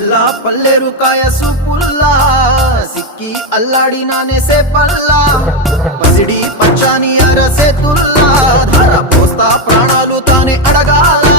పిల్ల పల్లెరు కాయ సూపుల్లా సిక్కి అల్లాడినానే సేపల్లా పసిడి పచ్చాని అరసేతుల్లా ధార పోస్తా ప్రాణాలు తానే అడగాల